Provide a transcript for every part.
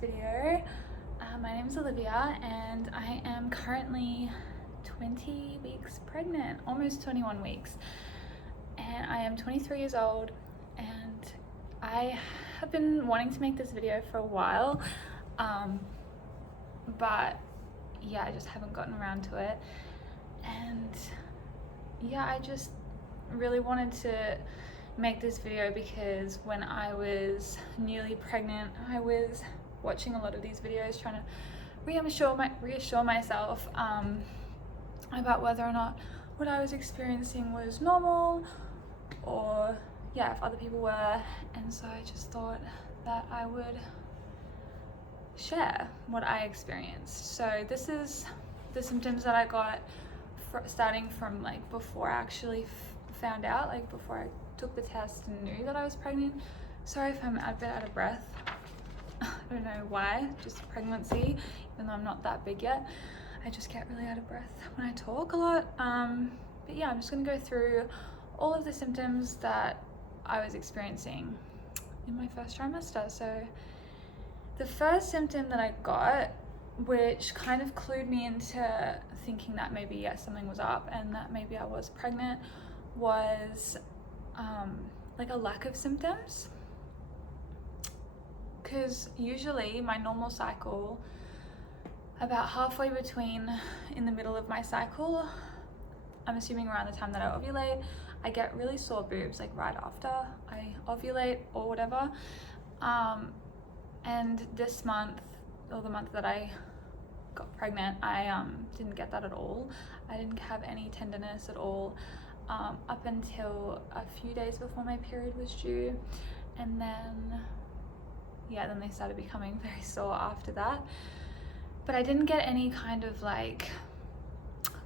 video. My name is Olivia and I am currently 20 weeks pregnant, almost 21 weeks. And I am 23 years old and I have been wanting to make this video for a while. But yeah, I just haven't gotten around to it. And yeah, I just really wanted to make this video because when I was newly pregnant, I was watching a lot of these videos trying to reassure myself about whether or not what I was experiencing was normal, or yeah, if other people were. And so I just thought that I would share what I experienced. So this is the symptoms that I got starting from like before I actually found out, like before I took the test and knew that I was pregnant. Sorry if I'm a bit out of breath. I don't know why, just pregnancy, even though I'm not that big yet. I just get really out of breath when I talk a lot. But yeah, I'm just gonna go through all of the symptoms that I was experiencing in my first trimester. So the first symptom that I got, which kind of clued me into thinking that maybe yes, something was up and that maybe I was pregnant, was like a lack of symptoms. Because usually my normal cycle, about halfway between in the middle of my cycle, I'm assuming around the time that I ovulate, I get really sore boobs, like right after I ovulate or whatever. And this month, or the month that I got pregnant, I didn't get that at all. I didn't have any tenderness at all up until a few days before my period was due. And then they started becoming very sore after that. But I didn't get any kind of like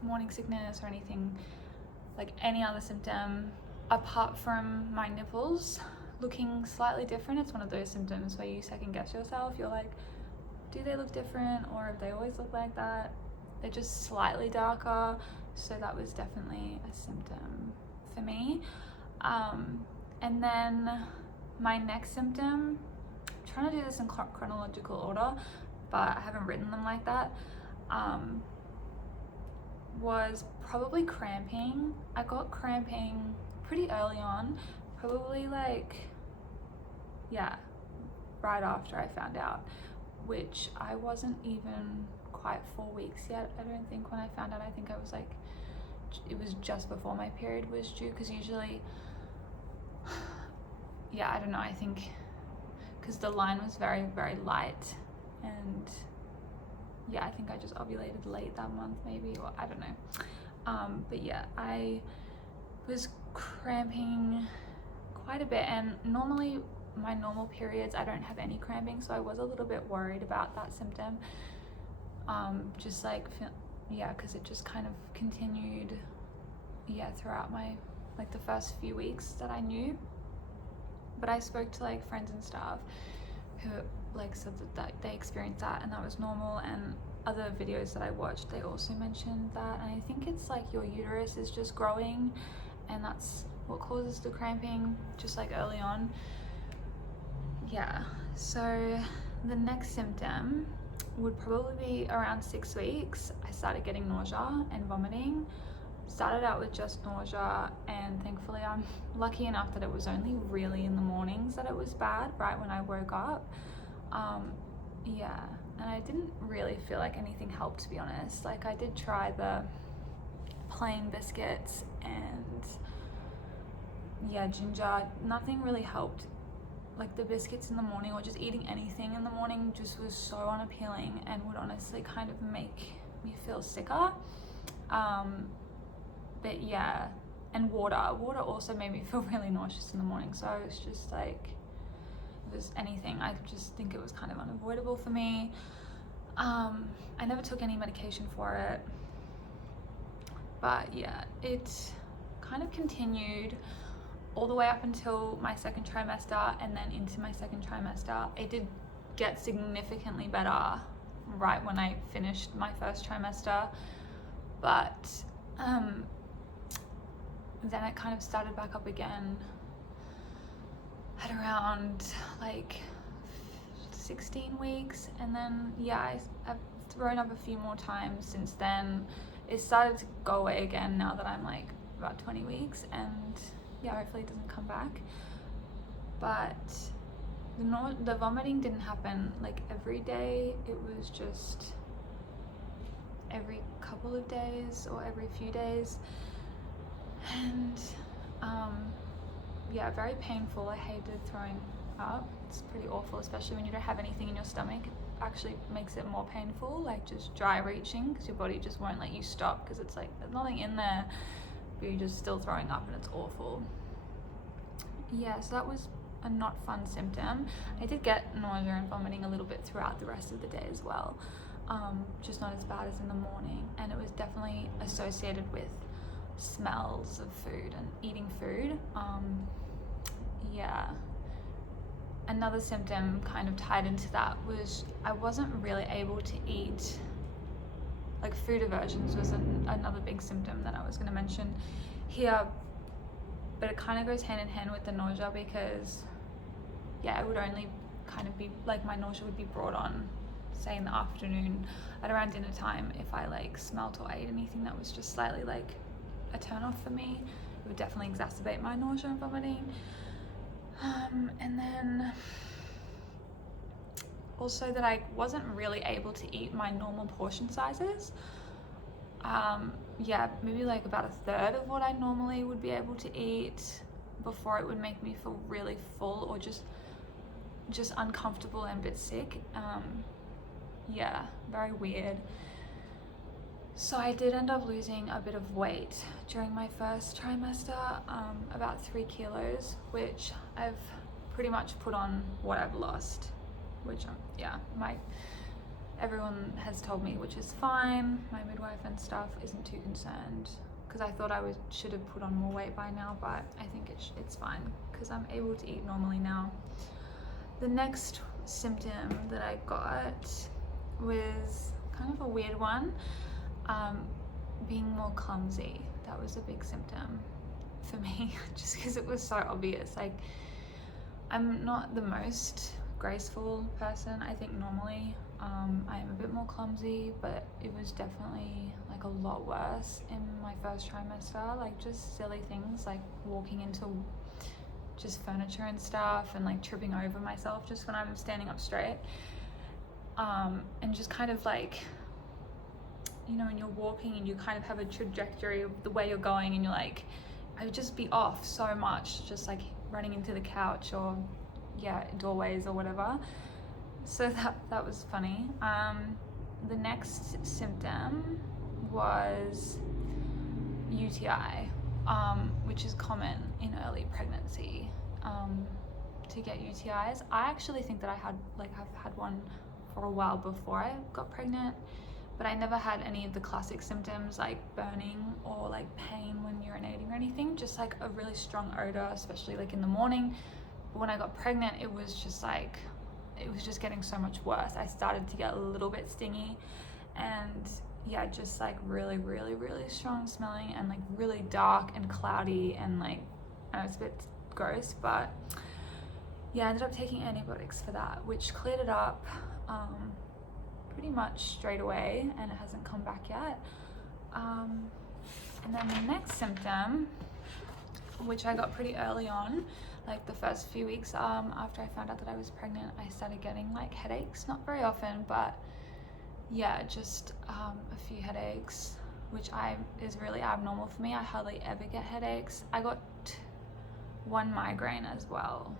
morning sickness or anything, like any other symptom apart from my nipples looking slightly different. It's one of those symptoms where you second guess yourself. You're like, do they look different, or have they always looked like that? They're just slightly darker. So that was definitely a symptom for me. And then my next symptom, I'm trying to do this in chronological order, but I haven't written them like that, was probably cramping. I got cramping pretty early on, probably like, yeah, right after I found out, which I wasn't even quite 4 weeks yet, I don't think, when I found out. I think I was like, it was just before my period was due, because usually, yeah, I don't know, I think because the line was very, very light, and yeah, I think I just ovulated late that month maybe, or I don't know. But yeah, I was cramping quite a bit, and normally my normal periods I don't have any cramping, so I was a little bit worried about that symptom. Just like, yeah, because it just kind of continued, yeah, throughout my, like the first few weeks that I knew. But I spoke to like friends and stuff who like said that they experienced that and that was normal, and other videos that I watched, they also mentioned that. And I think it's like your uterus is just growing, and that's what causes the cramping, just like early on. Yeah, so the next symptom would probably be around 6 weeks. I started getting nausea and vomiting. Started out with just nausea, and thankfully I'm lucky enough that it was only really in the mornings that it was bad, right when I woke up. Yeah, and I didn't really feel like anything helped, to be honest. Like, I did try the plain biscuits and yeah, ginger, nothing really helped. Like the biscuits in the morning, or just eating anything in the morning, just was so unappealing and would honestly kind of make me feel sicker. But yeah, and water also made me feel really nauseous in the morning. So it was just like, it was anything, I just think it was kind of unavoidable for me. I never took any medication for it, but yeah, it kind of continued all the way up until my second trimester, and then into my second trimester. It did get significantly better right when I finished my first trimester, but then it kind of started back up again at around like 16 weeks. And then yeah, I've thrown up a few more times since then. It started to go away again now that I'm like about 20 weeks, and yeah, hopefully it doesn't come back. But the vomiting didn't happen like every day. It was just every couple of days or every few days. And yeah, very painful. I hated throwing up. It's pretty awful, especially when you don't have anything in your stomach. It actually makes it more painful, like just dry reaching, because your body just won't let you stop, because it's like there's nothing in there, but you're just still throwing up, and it's awful. Yeah, so that was a not fun symptom. I did get nausea and vomiting a little bit throughout the rest of the day as well, just not as bad as in the morning, and it was definitely associated with smells of food and eating food. Yeah, another symptom kind of tied into that was I wasn't really able to eat, like food aversions was another big symptom that I was going to mention here, but it kind of goes hand in hand with the nausea, because yeah, it would only kind of be like my nausea would be brought on, say in the afternoon at around dinner time, if I like smelt or ate anything that was just slightly like a turn off for me. It would definitely exacerbate my nausea and vomiting. And then also that I wasn't really able to eat my normal portion sizes. Yeah, maybe like about a third of what I normally would be able to eat before it would make me feel really full or just uncomfortable and a bit sick. Yeah, very weird. So I did end up losing a bit of weight during my first trimester, about 3 kilos, which I've pretty much put on what I've lost, which yeah, everyone has told me, which is fine. My midwife and stuff isn't too concerned, because I thought I should have put on more weight by now, but I think it's fine because I'm able to eat normally now. The next symptom that I got was kind of a weird one. Being more clumsy. That was a big symptom for me, just because it was so obvious. Like, I'm not the most graceful person, I think normally. I am a bit more clumsy, but it was definitely like a lot worse in my first trimester. Like just silly things like walking into just furniture and stuff, and like tripping over myself just when I'm standing up straight. And just kind of like, you know, when you're walking and you kind of have a trajectory of the way you're going, and you're like, I would just be off so much, just like running into the couch or yeah, doorways or whatever. So that was funny. The next symptom was UTI, which is common in early pregnancy, to get UTIs. I actually think that I've had one for a while before I got pregnant, but I never had any of the classic symptoms like burning or like pain when urinating or anything, just like a really strong odor, especially like in the morning. But when I got pregnant, it was just getting so much worse. I started to get a little bit stingy, and yeah, just like really, really, really strong smelling, and like really dark and cloudy, and like, I know it's a bit gross, but yeah, I ended up taking antibiotics for that, which cleared it up pretty much straight away, and it hasn't come back yet. And then the next symptom, which I got pretty early on, like the first few weeks after I found out that I was pregnant, I started getting like headaches, not very often, but yeah, just a few headaches, which is really abnormal for me. I hardly ever get headaches. I got one migraine as well.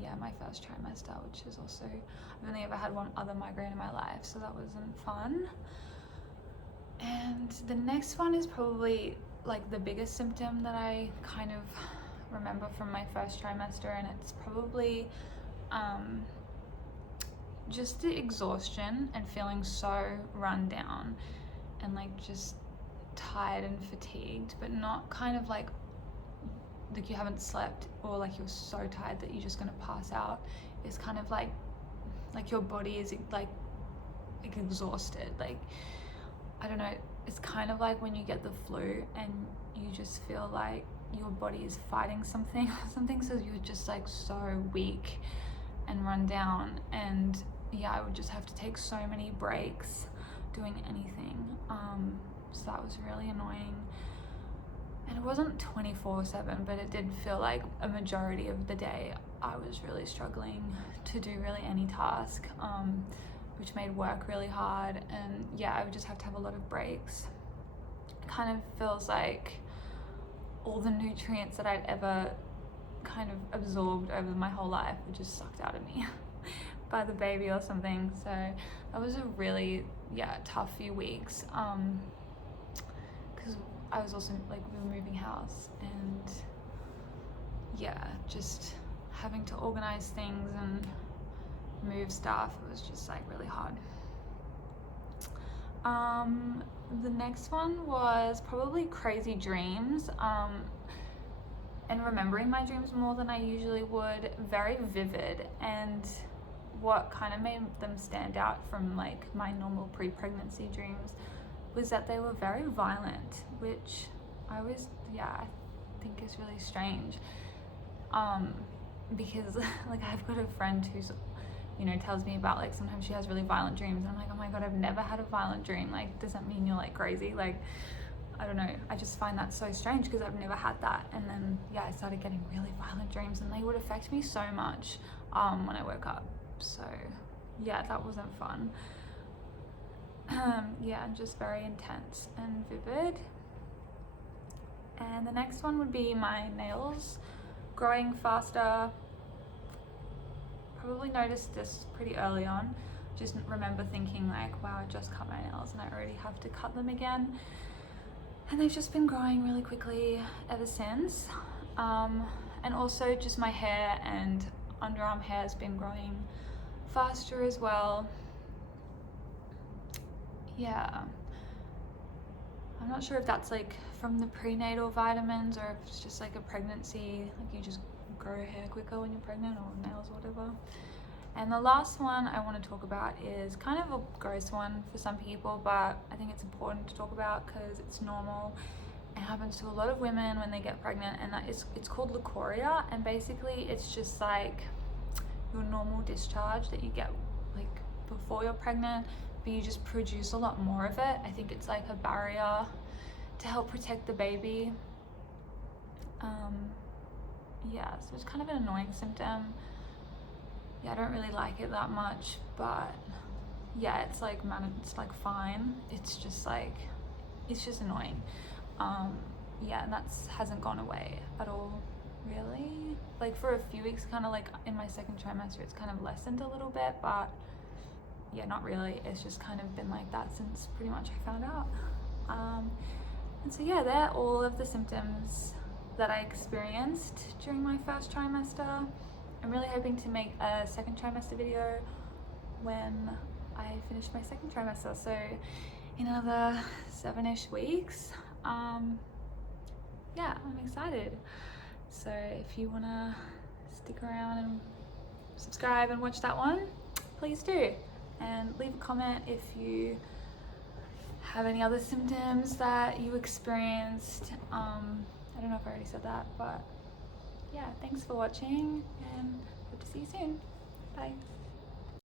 Yeah, my first trimester, which is also, I've only ever had one other migraine in my life, so that wasn't fun. And the next one is probably like the biggest symptom that I kind of remember from my first trimester, and it's probably just the exhaustion and feeling so run down and like just tired and fatigued, but not kind of like you haven't slept or like you're so tired that you're just gonna pass out. It's kind of like your body is like exhausted. Like, I don't know, it's kind of like when you get the flu and you just feel like your body is fighting something, so you're just like so weak and run down, and yeah, I would just have to take so many breaks doing anything. So that was really annoying. And it wasn't 24/7, but it did feel like a majority of the day I was really struggling to do really any task, which made work really hard. And yeah, I would just have to have a lot of breaks. It kind of feels like all the nutrients that I'd ever kind of absorbed over my whole life were just sucked out of me by the baby or something. So that was a really, yeah, tough few weeks, because I was also like, we were moving house, and yeah, just having to organize things and move stuff. It was just like really hard. The next one was probably crazy dreams, and remembering my dreams more than I usually would. Very vivid, and what kind of made them stand out from like my normal pre-pregnancy dreams was that they were very violent, which I think is really strange, because like I've got a friend who's, you know, tells me about like sometimes she has really violent dreams, and I'm like, oh my god, I've never had a violent dream. Like, does that mean you're like crazy? Like, I don't know, I just find that so strange because I've never had that. And then yeah, I started getting really violent dreams, and they would affect me so much when I woke up. So yeah, that wasn't fun. Yeah, just very intense and vivid. And the next one would be my nails growing faster. Probably noticed this pretty early on. Just remember thinking like, wow, I just cut my nails and I already have to cut them again. And they've just been growing really quickly ever since. And also just my hair and underarm hair has been growing faster as well. Yeah, I'm not sure if that's like from the prenatal vitamins or if it's just like a pregnancy, like you just grow hair quicker when you're pregnant, or nails, whatever. And the last one I want to talk about is kind of a gross one for some people, but I think it's important to talk about because it's normal. It happens to a lot of women when they get pregnant, and it's called leukorrhea, and basically it's just like your normal discharge that you get like before you're pregnant, but you just produce a lot more of it. I think it's like a barrier to help protect the baby. Yeah, so it's kind of an annoying symptom. Yeah, I don't really like it that much, but yeah, it's like, man, it's like fine. It's just like, it's just annoying. Yeah, and hasn't gone away at all, really. Like for a few weeks, kind of like in my second trimester, it's kind of lessened a little bit, but yeah, not really. It's just kind of been like that since pretty much I found out. And so yeah, they're all of the symptoms that I experienced during my first trimester. I'm really hoping to make a second trimester video when I finish my second trimester, so in another 7-ish weeks. Yeah, I'm excited. So if you wanna stick around and subscribe and watch that one, please do. And leave a comment if you have any other symptoms that you experienced. I don't know if I already said that, but yeah, thanks for watching and hope to see you soon. Bye.